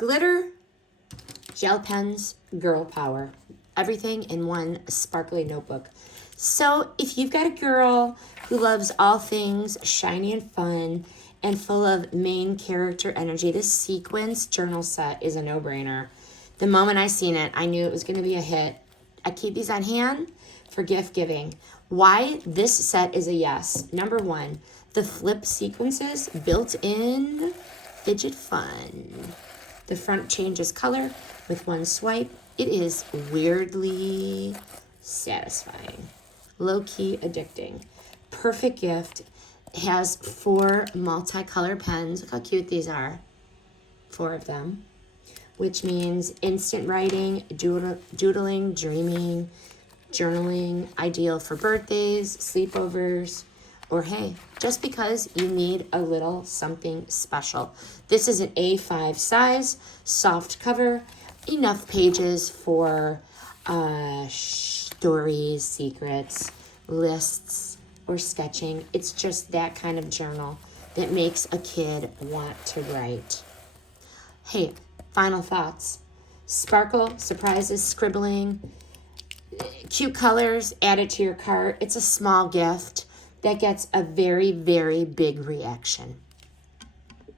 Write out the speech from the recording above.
glitter, gel pens, girl power. Everything in one sparkly notebook. So if you've got a girl who loves all things shiny and fun and full of main character energy, this sequins journal set is a no-brainer. The moment I seen it, I knew it was going to be a hit. I keep these on hand for gift giving. Why this set is a yes. Number one, the flip sequences built in fidget fun. The front changes color with one swipe. It is weirdly satisfying. Low-key addicting. Perfect gift. It has 4 multicolor pens. Look how cute these are. 4 of them. Which means instant writing, doodling, dreaming, journaling. Ideal for birthdays, sleepovers, or hey, just because you need a little something special. This is an A5 size, soft cover, enough pages for stories, secrets, lists, or sketching. It's just that kind of journal that makes a kid want to write. Hey, final thoughts. Sparkle, surprises, scribbling, cute colors, add it to your cart. It's a small gift that gets a very, very big reaction.